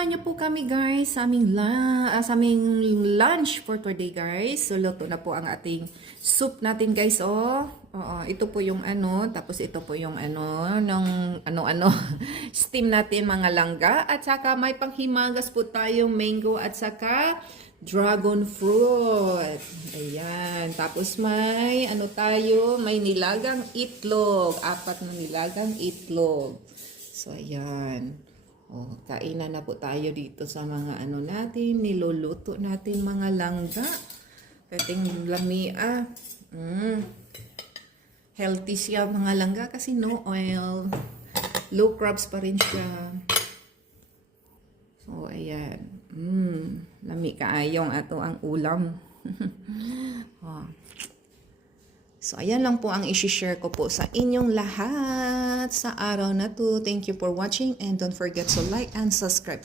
samahan niyo po kami guys sa aming lunch for today guys. So luto na po ang ating soup natin guys. Oo, ito po yung ano, tapos ito po yung ano, ng ano steam natin mga langga at saka may panghimagas po tayong mango at saka dragon fruit. Ayan, tapos may ano tayo, may nilagang itlog, 4 na nilagang itlog. So ayan. Kainan na po tayo dito sa mga ano natin, niluluto natin mga langga. Kating lamia. Healthy siya mga langga kasi no oil. Low carbs pa rin siya. So, ayan. Lami kaayong ato ang ulam. So, ayan lang po ang isi-share ko po sa inyong lahat sa araw na to. Thank you for watching and don't forget to like and subscribe.